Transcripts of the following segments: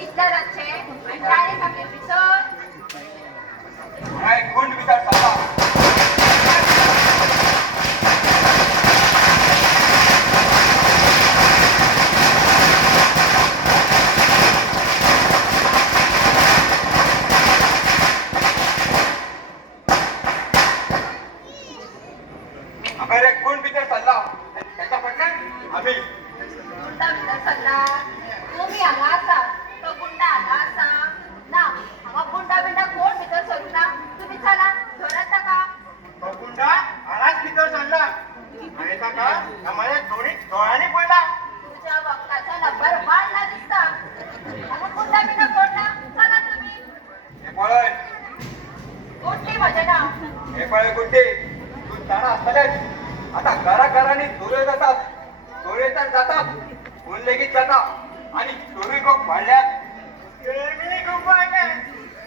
इथल्या रातचे आणि डायरेक्ट आपले भितर काय गुंड विचार चालला अरे गुंड विचार चालला त्याचा पटकन आम्ही गुंडा भितर सल्ला तुम्ही हांगा आसा तो गुंडा हांगा आसा ना हांगा गुंडा बिंडा कोण भितर सरूना तुम्ही चला घरात का तो गुंडा आलाच भीतर चालला माहिती का आम्हाला दोन्ही डोळ्यांनी पडला तुझ्या वक्ताचा नंबर वाढला दिसता हांगा गुंडा बिंडा कोण ना चला तुम्ही हे पळय कुठली भजना हे पळय गुंडे तू जाणा असतालेच आता घराघरांनी चोरे जातात चोरे तर जातात कोण लगेच जातात आणि चोरी खूप वाढल्यात चोरी खूप वाढल्यात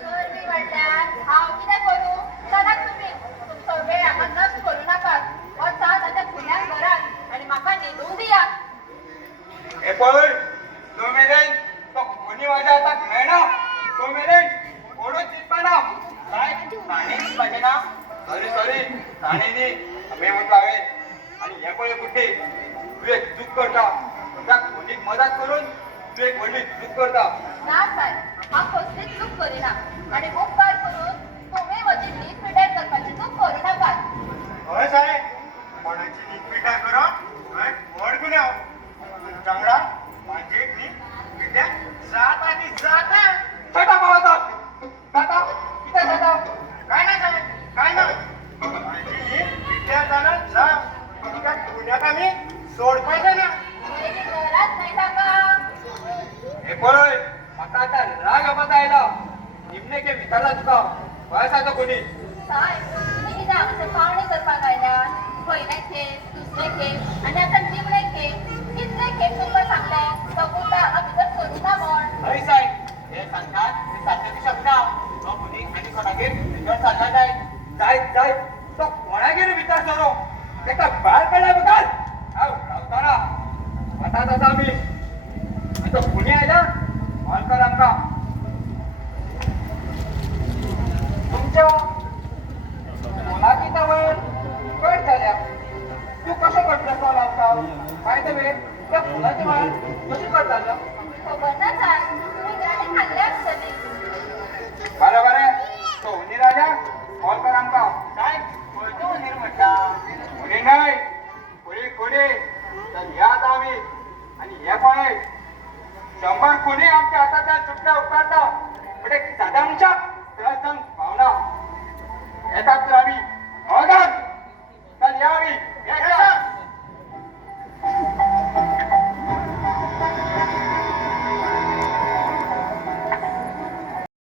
तर मी म्हणल्यार हांव कितें करूं चला तुम्ही तुमचो वेळ हांगा नश्ट करूं नाकात वचात आतां फुडल्या घरात आणि म्हाका न्हिदूंक दियात हे पळय तो मेरेन तो कोणी माझ्या हातात मेळना तो मेरेन कोणूच दिसपाना काय ताणे दिसपाचे ना सॉरी ताणेनी आम्ही म्हटलं हवे आणि हे पळय कुठे तू एक चूक करता त्या कोणीक मदत करून तू एक व्हडली चूक करता ना साहेब हांव कसलीच चूक करिना आणि उपकार करून तुमी म्हजी न्हीद पिड्यार करपाची चूक करूं नाकात होय साहेब कोणाची नीट पिटा करून व्हड गुन्हा चांगला माझे नीट पिट्या जात आणि जात छटा मावता जाता किती जाता काय नाही साहेब काय नाही माझी नीट पिट्या जाणं जा त्या गुन्ह्यात आम्ही सोडपायचं ना तुमी घरात नाही का हे पळय आता आता राग आम्हाला आयला निमणे के विचारला तुका वयसाचो कोणी साहेब तुमी कितें आमचे पावणे करपाक आयल्यात पयले खेप दुसरे खेप आणि आतां निमणे खेप कितले खेप तुमकां सांगले तो गुंडा हांगा भितर सरूना म्हण हय साहेब हे सांगतात ते साध्य शकता तो कोणी आणि कोणागेर भितर चालला जाय तो कोणागेर भितर सरो तेका भायर काडला बघाल हांव रावताना आता आम्ही आता कोणी आयला कॉल कर आमकां तुमच्या मुलाची तवळ कट झाल्या तू कसं कटलं कॉल आमकां माहिती वे त्या फुलाची माळ कशी कट झालं खबर ना साहेब तुमी गाडी खाल्ले आसतली बरं तो उंदीर राजा कॉल कर आमकां काय कोणतो उंदीर म्हणटा कोणी नाही कोणी तर यात आम्ही आणि हे पळय 100 कोणी आमच्या हाताच्या सुट्ट्या उपकारता म्हणजे साधा म्हणच्या